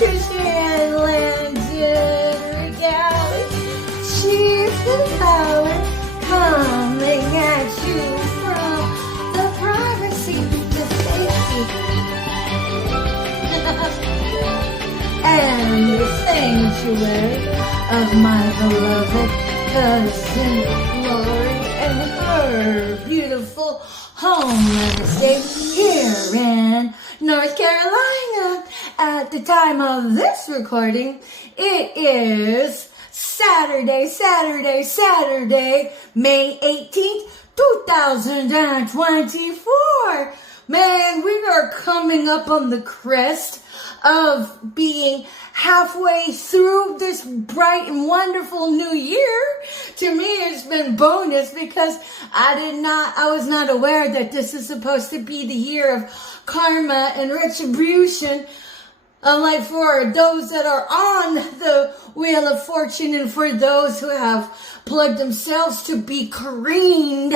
Trisha and Landon Regali, Chief of Power, coming at you from the privacy to safety and the sanctuary of my beloved cousin Lori and her beautiful home, let us say, here in North Carolina. At the time of this recording, it is Saturday, May 18th, 2024. Man, we are coming up on the crest of being halfway through this bright and wonderful new year. To me, it's been bonus because I was not aware that this is supposed to be the year of karma and retribution. Like for those that are on the Wheel of Fortune and for those who have plugged themselves to be careened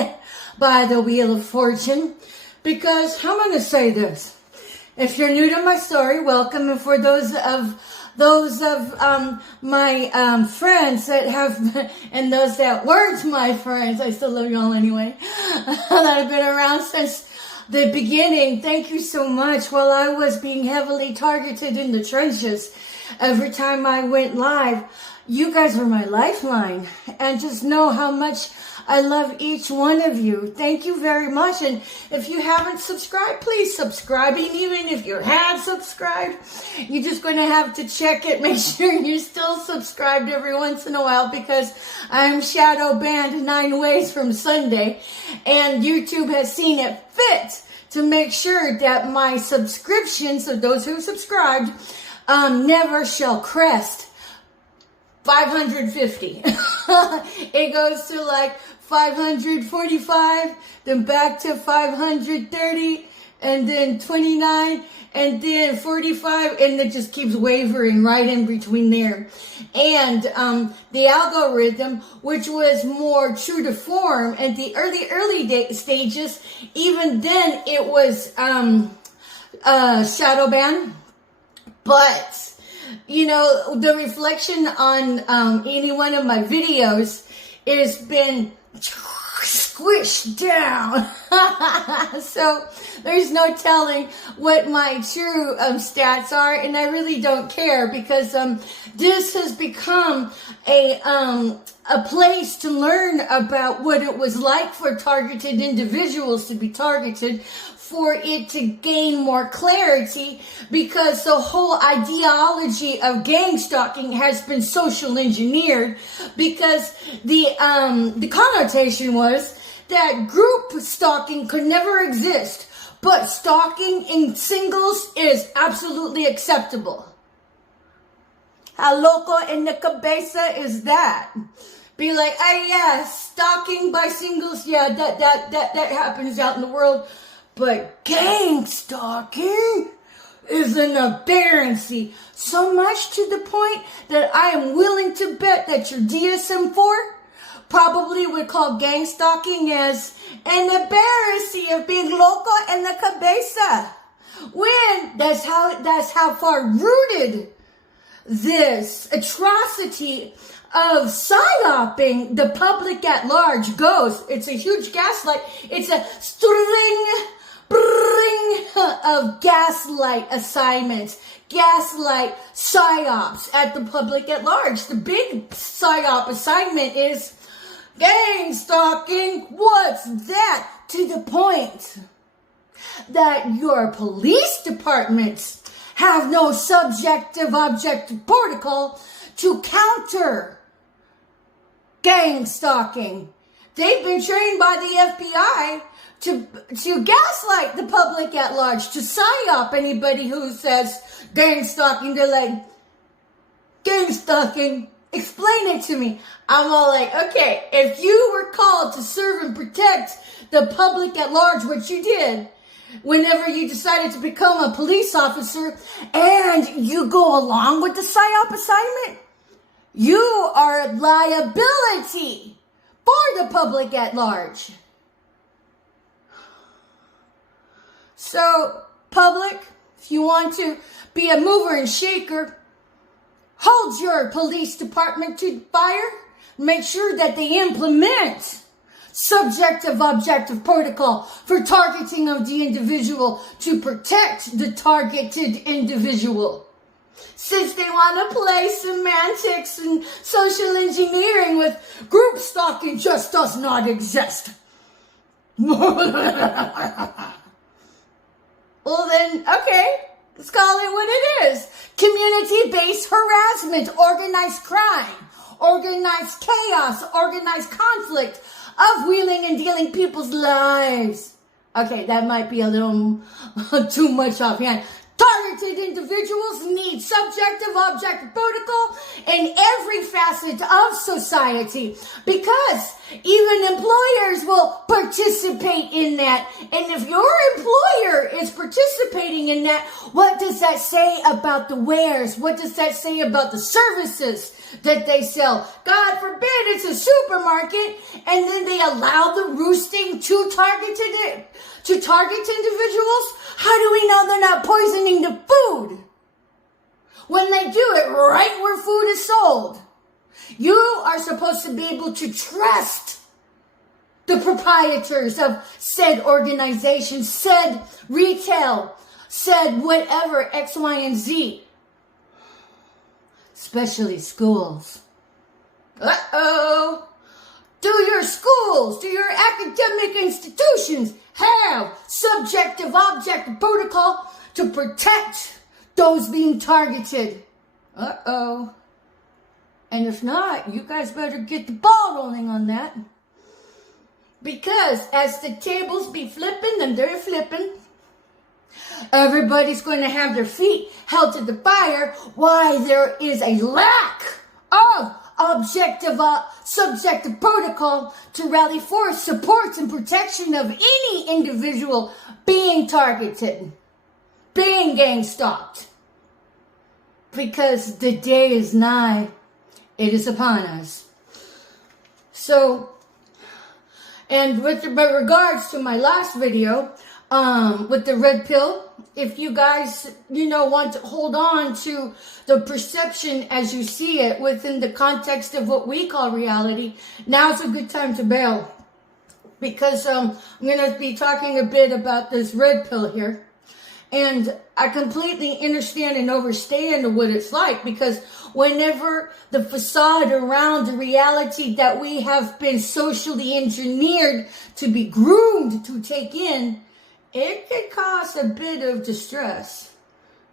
by the Wheel of Fortune. Because I'm going to say this. If you're new to my story, welcome. And for those of my friends that have, and those that weren't my friends, I still love y'all anyway, that have been around since the beginning, thank you so much. While I was being heavily targeted in the trenches, every time I went live, you guys were my lifeline. And just know how much I love each one of you. Thank you very much. And if you haven't subscribed, please subscribe. And even if you had subscribed, you're just going to have to check it. Make sure you're still subscribed every once in a while, because I'm shadow banned 9 ways from Sunday. And YouTube has seen it fit to make sure that my subscriptions of those who subscribed never shall crest 550. It goes to like 545, then back to 530, and then 29, and then 45, and it just keeps wavering right in between there. And the algorithm, which was more true to form at the early stages, even then it was shadow ban. But you know, the reflection on any one of my videos has been squished down. So there's no telling what my true stats are, and I really don't care, because this has become a place to learn about what it was like for targeted individuals to be targeted, for it to gain more clarity, because the whole ideology of gang stalking has been social engineered, because the connotation was that group stalking could never exist, but stalking in singles is absolutely acceptable. How loco in the cabeza is that? Be like, hey, yeah, stalking by singles, yeah, that happens out in the world. But gang stalking is an aberrancy. So much to the point that I am willing to bet that your DSM-4 probably would call gang stalking as an aberrancy of being loco en la cabeza. When that's how far rooted this atrocity of psyoping the public at large goes. It's a huge gaslight. It's a string of gaslight assignments, gaslight psyops at the public at large. The big psyop assignment is gang stalking. What's that? To the point that your police departments have no subjective objective protocol to counter gang stalking. They've been trained by the FBI to gaslight the public at large, to psyop anybody who says gang stalking. They're like, gang stalking, explain it to me. I'm all like, okay, if you were called to serve and protect the public at large, which you did, whenever you decided to become a police officer, and you go along with the psyop assignment, you are a liability for the public at large. So, public, If you want to be a mover and shaker, hold your police department to fire. Make sure that they implement subjective-objective protocol for targeting of the individual to protect the targeted individual. Since they want to play semantics and social engineering with group stalking just does not exist. Well then, okay, let's call it what it is. Community-based harassment, organized crime, organized chaos, organized conflict of wheeling and dealing people's lives. Okay, that might be a little too much offhand. Targeted individuals need subjective-objective protocol in every facet of society because even employers will participate in that. And if your employer is participating in that, what does that say about the wares? What does that say about the services that they sell? God forbid it's a supermarket and then they allow the roosting to target individuals. How do we know they're not poisoning the food when they do it right where food is sold? You are supposed to be able to trust the proprietors of said organization, said retail, said whatever, X, Y, and Z. Especially schools. Uh-oh. Do your schools, do your academic institutions have subjective-objective protocol to protect those being targeted? Uh-oh. And if not, you guys better get the ball rolling on that. Because as the tables be flipping and they're flipping, everybody's going to have their feet held to the fire. Why there is a lack of subjective protocol to rally force, support, and protection of any individual being targeted, being gang stalked. Because the day is nigh. It is upon us. So, and with regards to my last video, with the red pill, if you guys, want to hold on to the perception as you see it within the context of what we call reality, now's a good time to bail. Because I'm going to be talking a bit about this red pill here. And I completely understand and understand what it's like, because whenever the facade around the reality that we have been socially engineered to be groomed to take in, it can cause a bit of distress.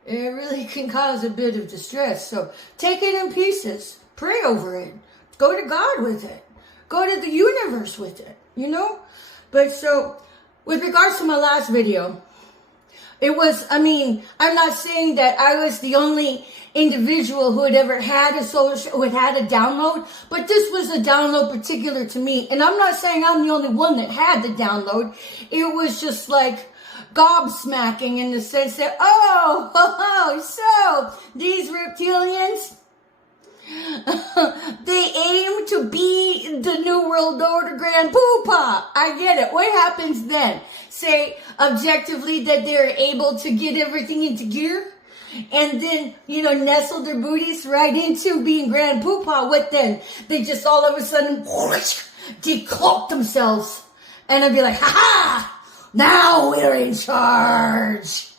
It really can cause a bit of distress. So take it in pieces. Pray over it. Go to God with it. Go to the universe with it, But so, with regards to my last video, it was, I'm not saying that I was the only individual who had ever had who had a download, but this was a download particular to me. And I'm not saying I'm the only one that had the download. It was just like gobsmacking in the sense that, so these reptilians, they aim to be the New World Order Grand Poobah. I get it. What happens then? Say objectively that they're able to get everything into gear and then, nestle their booties right into being Grand Poobah. What then? They just all of a sudden decloak themselves and I'd be like, ha-ha! Now we're in charge.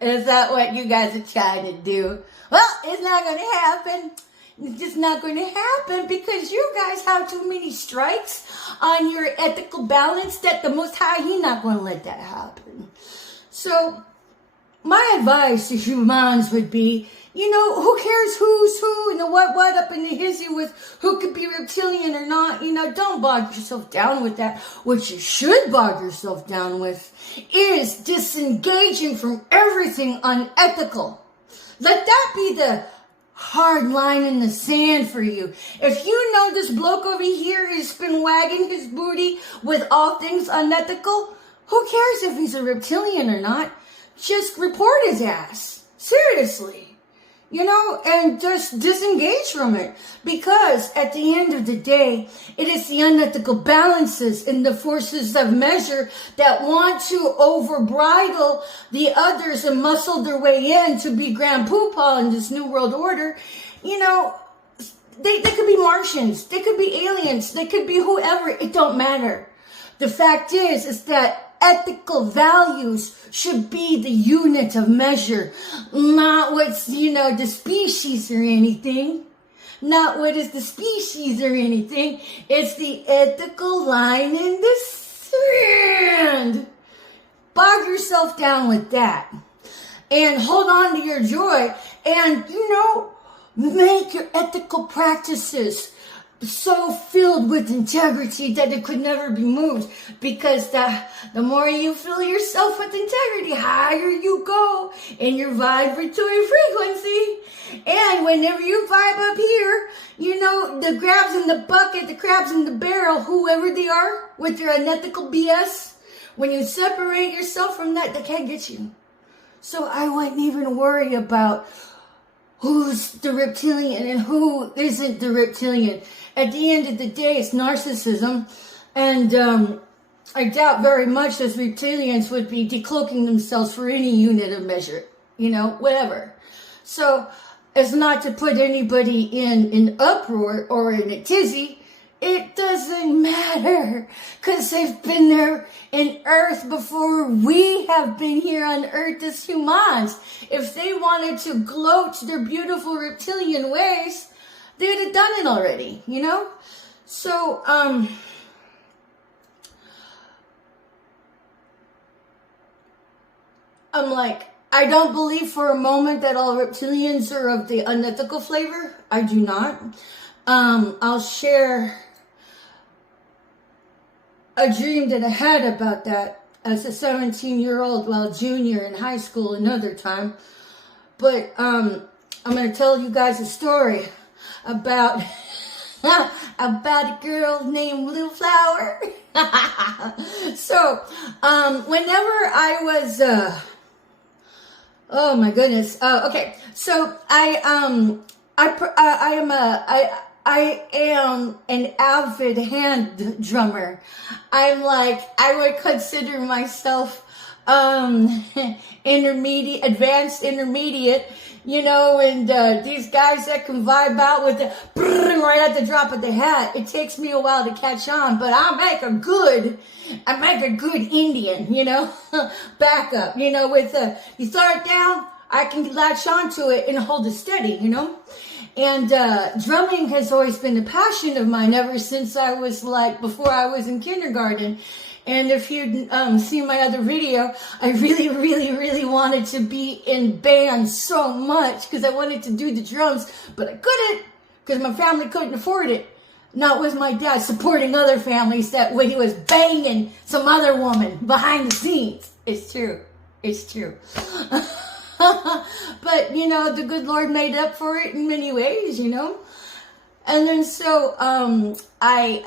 Is that what you guys are trying to do? Well, it's not going to happen. It's just not going to happen because you guys have too many strikes on your ethical balance that the Most High, He's not going to let that happen. So, my advice to humans would be, who cares who's who and the what up in the hizzy with who could be reptilian or not. Don't bog yourself down with that. What you should bog yourself down with is disengaging from everything unethical. Let that be the hard line in the sand for you. If you know this bloke over here has been wagging his booty with all things unethical, who cares if he's a reptilian or not? Just report his ass. Seriously. and just disengage from it. Because at the end of the day, it is the unethical balances and the forces of measure that want to overbridle the others and muscle their way in to be grand poobah in this new world order. They could be Martians, they could be aliens, they could be whoever, it don't matter. The fact is that ethical values should be the unit of measure, not what's, the species or anything. Not what is the species or anything. It's the ethical line in the sand. Bog yourself down with that. And hold on to your joy. And, make your ethical practices so filled with integrity that it could never be moved. Because the more you fill yourself with integrity, higher you go in your vibratory frequency. And whenever you vibe up here, the crabs in the bucket, the crabs in the barrel, whoever they are, with their unethical BS, when you separate yourself from that, they can't get you. So I wouldn't even worry about who's the reptilian and who isn't the reptilian. At the end of the day, it's narcissism. And I doubt very much those reptilians would be decloaking themselves for any unit of measure. Whatever. So, as not to put anybody in an uproar or in a tizzy, it doesn't matter. Because they've been there in Earth before we have been here on Earth as humans. If they wanted to gloat their beautiful reptilian ways, they'd have done it already, So, I'm like, I don't believe for a moment that all reptilians are of the unethical flavor. I do not. I'll share a dream that I had about that as a 17-year-old, junior in high school another time. But I'm going to tell you guys a story about a girl named Blue Flower. So, whenever I was, oh my goodness. Okay. So I am an avid hand drummer. I would consider myself, advanced intermediate, and these guys that can vibe out with the right at the drop of the hat. It takes me a while to catch on, but I make a good Indian, backup, with you start down, I can latch onto it and hold it steady, And drumming has always been a passion of mine ever since I was before I was in kindergarten. And if you'd seen my other video, I really, really, really wanted to be in band so much because I wanted to do the drums, but I couldn't because my family couldn't afford it. Not with my dad supporting other families that when he was banging some other woman behind the scenes. It's true. It's true. But, the good Lord made up for it in many ways, And then so I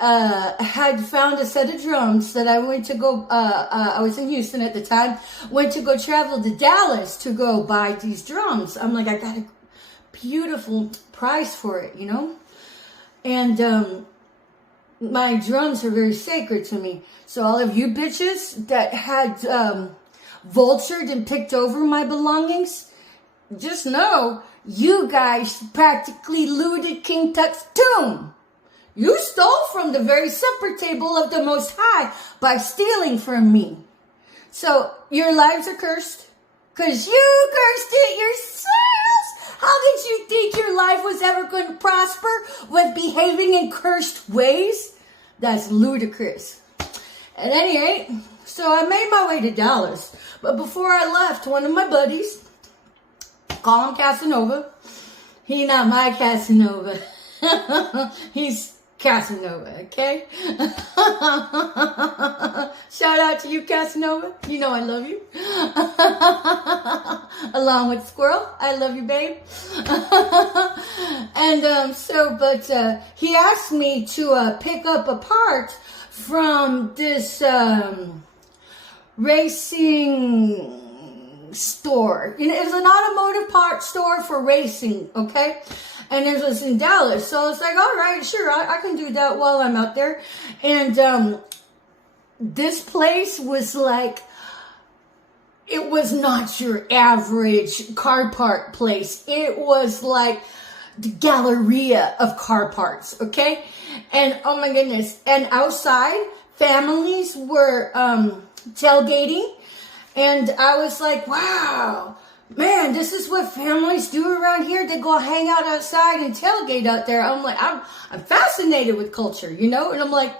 had found a set of drums that I went to go, I was in Houston at the time, went to go travel to Dallas to go buy these drums. I'm like, I got a beautiful price for it, And my drums are very sacred to me. So all of you bitches that had vultured and picked over my belongings, just know you guys practically looted King Tut's tomb. You stole from the very supper table of the Most High by stealing from me. So your lives are cursed because you cursed it yourselves. How did you think your life was ever going to prosper with behaving in cursed ways? That's ludicrous. At any rate, so I made my way to Dallas. But before I left, one of my buddies, call him Casanova. He not my Casanova. He's Casanova, okay? Shout out to you, Casanova. You know I love you. Along with Squirrel. I love you, babe. And he asked me to pick up a part from this racing store. You know, it was an automotive parts store for racing, okay? And it was in Dallas. So I was like, all right, sure, I can do that while I'm out there. And this place was like, it was not your average car part place. It was like the Galleria of car parts, okay? And oh my goodness. And outside, families were tailgating. And I was like, wow, man, this is what families do around here. They go hang out outside and tailgate out there. I'm like, I'm fascinated with culture, you know? And I'm like,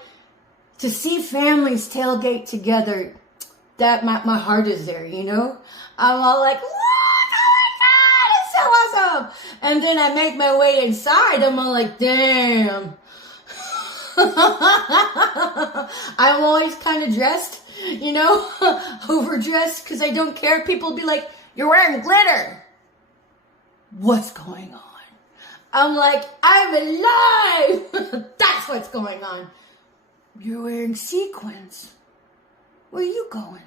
to see families tailgate together, that my heart is there, you know? I'm all like, what? Oh my God, it's so awesome. And then I make my way inside. I'm all like, damn. I'm always kind of dressed, you know, overdressed because I don't care. People be like, you're wearing glitter. What's going on? I'm like, I'm alive. That's what's going on. You're wearing sequins. Where are you going?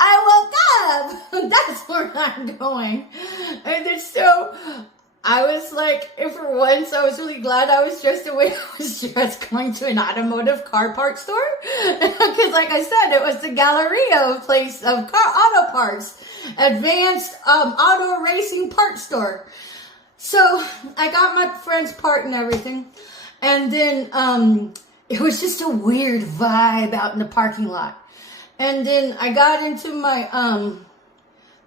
I woke up. That's where I'm going. And then so I was like, and for once, I was really glad I was dressed the way I was dressed going to an automotive car parts store. Because like I said, it was the Galleria place of auto parts, advanced auto racing parts store. So I got my friend's part and everything. And then it was just a weird vibe out in the parking lot. And then I got into my, I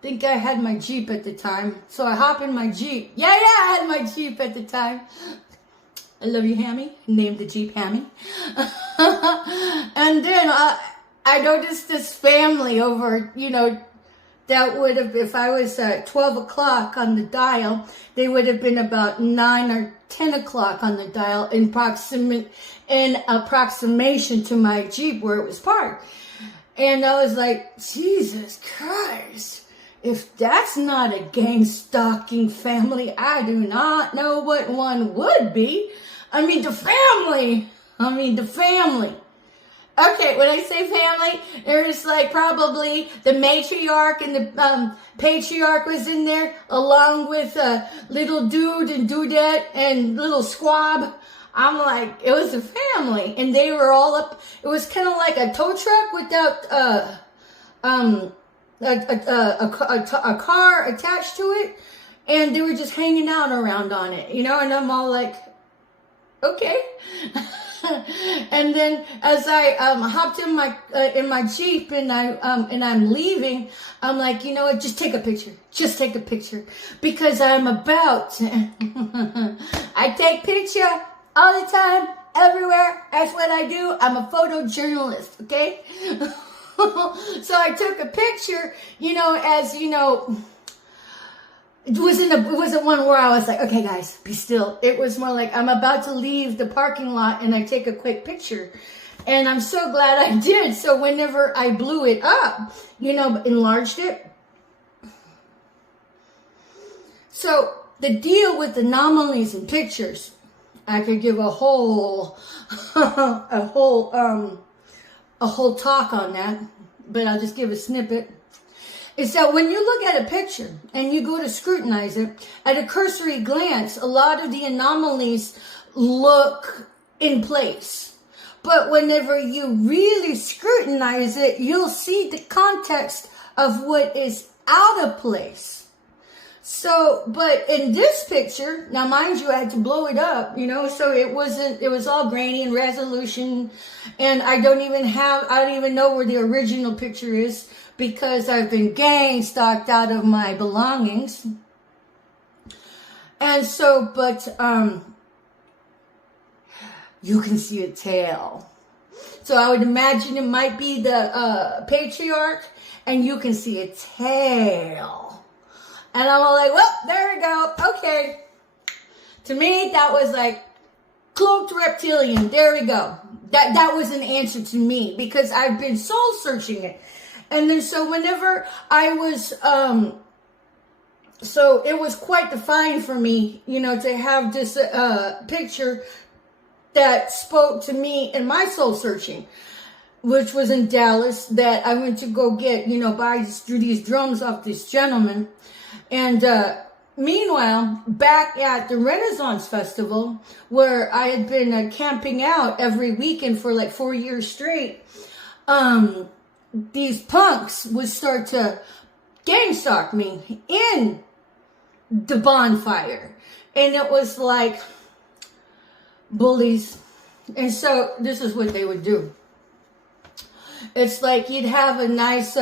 think I had my Jeep at the time. So I hop in my Jeep. Yeah, I had my Jeep at the time. I love you, Hammy. Named the Jeep Hammy. And then I noticed this family over, you know, that would have, if I was at 12 o'clock on the dial, they would have been about 9 or 10 o'clock on the dial in approximation to my Jeep where it was parked. And I was like, Jesus Christ, if that's not a gang-stalking family, I do not know what one would be. I mean, the family. Okay, when I say family, there's like probably the matriarch and the patriarch was in there, along with little dude and dudette and little squab. I'm like, it was a family, and they were all up. It was kind of like a tow truck without a car attached to it, and they were just hanging out around on it, you know. And I'm all like, okay. And then as I hopped in my Jeep and I'm leaving, I'm like, you know what? Just take a picture, because I'm about to. I take picture all the time, everywhere. That's what I do. I'm a photojournalist, okay? So I took a picture, you know, as you know. It wasn't one where I was like, okay, guys, be still. It was more like I'm about to leave the parking lot and I take a quick picture. And I'm so glad I did. So whenever I blew it up, you know, enlarged it. So the deal with anomalies in pictures, I could give a whole talk on that, but I'll just give a snippet. Is that when you look at a picture and you go to scrutinize it, at a cursory glance, a lot of the anomalies look in place. But whenever you really scrutinize it, you'll see the context of what is out of place. So, but in this picture, now mind you, I had to blow it up, you know, so it was all grainy and resolution, and I don't even know where the original picture is, because I've been gang stalked out of my belongings. And so, but you can see a tail. So I would imagine it might be the patriarch, and you can see a tail. And I'm all like, well, there we go. Okay. To me, that was like cloaked reptilian. There we go. That was an answer to me, because I've been soul searching it. And then so whenever I was, so it was quite the find for me, you know, to have this picture that spoke to me in my soul searching. which was in Dallas, that I went to go get, buy these drums off this gentleman. And meanwhile, back at the Renaissance Festival, where I had been camping out every weekend for like 4 years straight, these punks would start to gang stalk me in the bonfire. And it was like bullies. And so this is what they would do. It's like you'd have a nice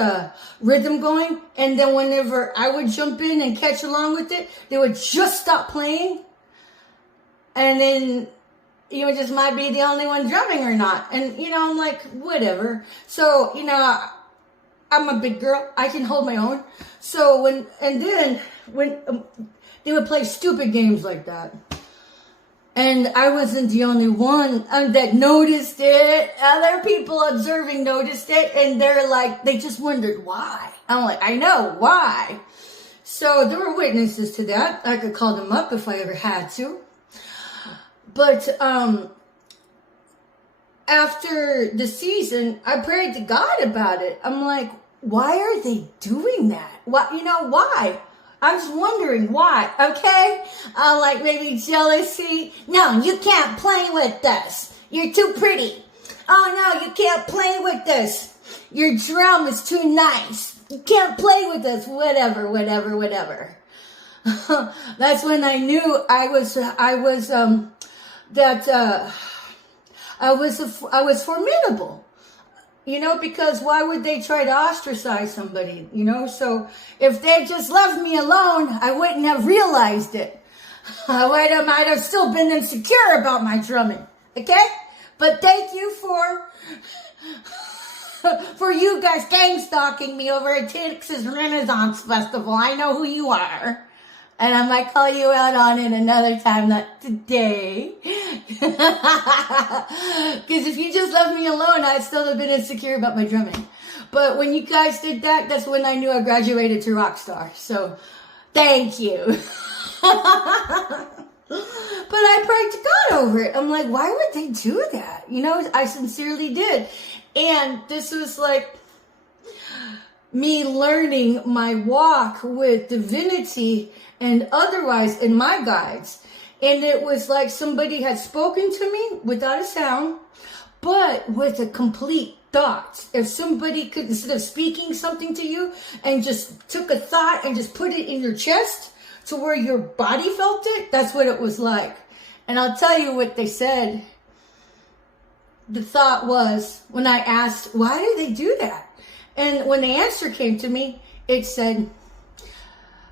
rhythm going, and then whenever I would jump in and catch along with it, they would just stop playing. And then you just might be the only one drumming or not. And, I'm like, whatever. So, I'm a big girl. I can hold my own. So when they would play stupid games like that. And I wasn't the only one that noticed it. Other people observing noticed it. And they just wondered why. I'm like, I know, why? So there were witnesses to that. I could call them up if I ever had to. But after the season, I prayed to God about it. I'm like, why are they doing that? Why? I'm just wondering why, okay? Like maybe jealousy. No, you can't play with us. You're too pretty. Oh no, you can't play with us. Your drum is too nice. You can't play with us. Whatever. That's when I knew I was formidable. Because why would they try to ostracize somebody, So if they just left me alone, I wouldn't have realized it. I might have still been insecure about my drumming, okay? But thank you for you guys gang stalking me over at Texas Renaissance Festival. I know who you are. And I might call you out on it another time, not today. Because if you just left me alone, I'd still have been insecure about my drumming. But when you guys did that, that's when I knew I graduated to rock star. So, thank you. But I prayed to God over it. I'm like, why would they do that? I sincerely did. And this was like me learning my walk with divinity and otherwise in my guides. And it was like somebody had spoken to me without a sound, but with a complete thought. If somebody could, instead of speaking something to you and just took a thought and just put it in your chest to where your body felt it, that's what it was like. And I'll tell you what they said. The thought was, when I asked, why do they do that? And when the answer came to me, it said,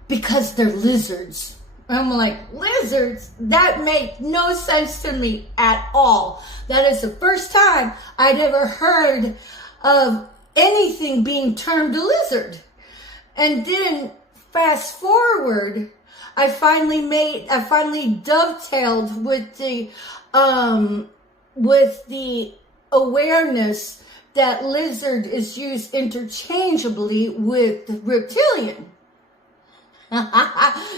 because they're lizards. And I'm like, lizards? That made no sense to me at all. That is the first time I'd ever heard of anything being termed a lizard. And then fast forward, I finally dovetailed with the awareness that lizard is used interchangeably with reptilian.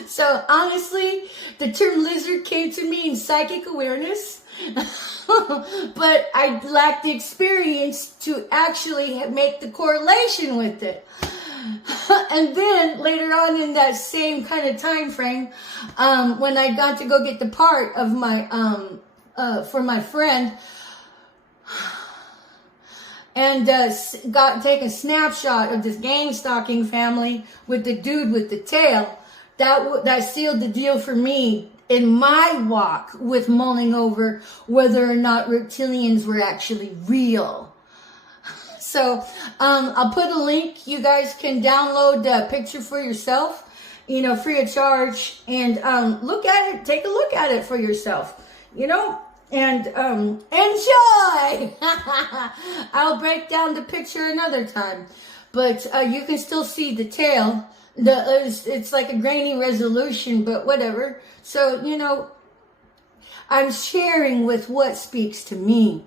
So honestly, the term lizard came to me in psychic awareness, but I lacked the experience to actually make the correlation with it. And then later on in that same kind of time frame, when I got to go get the part of my for my friend, and take a snapshot of this gang stalking family with the dude with the tail. That sealed the deal for me in my walk with mulling over whether or not reptilians were actually real. So I'll put a link. You guys can download the picture for yourself, free of charge, and look at it. Take a look at it for yourself, and enjoy. I'll break down the picture another time, but you can still see the tail. It's like a grainy resolution, but whatever. So I'm sharing with what speaks to me.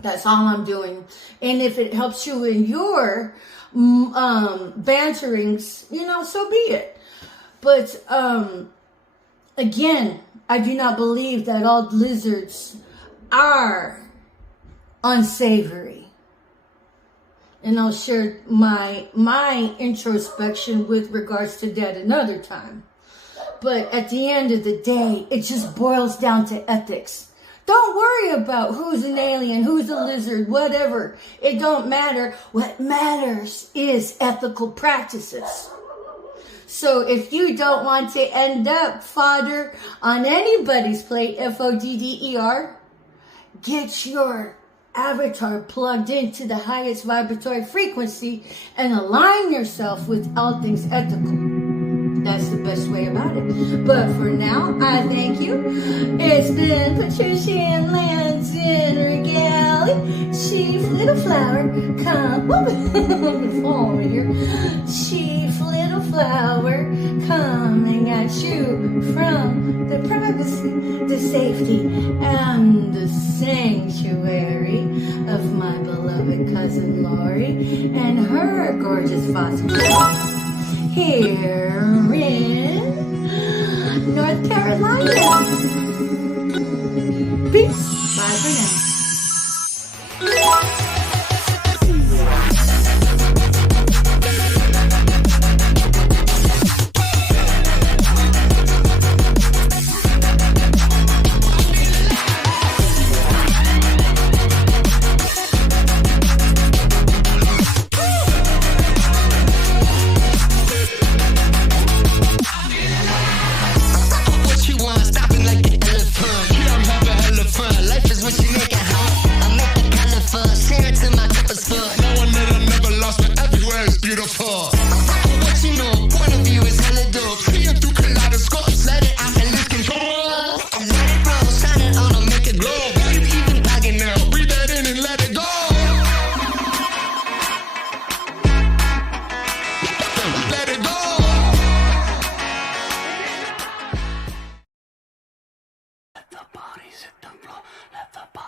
That's all I'm doing. And if it helps you in your banterings, so be it. But again, I do not believe that all lizards are unsavory. And I'll share my introspection with regards to that another time. But at the end of the day, it just boils down to ethics. Don't worry about who's an alien, who's a lizard, whatever. It don't matter. What matters is ethical practices. So if you don't want to end up fodder on anybody's plate, FODDER, get your avatar plugged into the highest vibratory frequency and align yourself with all things ethical. That's the best way about it. But for now, I thank you. It's been Patricia and Lance in Regalia. Chief Little Flower, come. I'm falling here. Chief Little Flower, coming at you from the privacy, the safety, and the sanctuary of my beloved cousin Lori and her gorgeous foster here in North Carolina. Peace. Bye for now. Let the bodies hit the floor. Let the bodies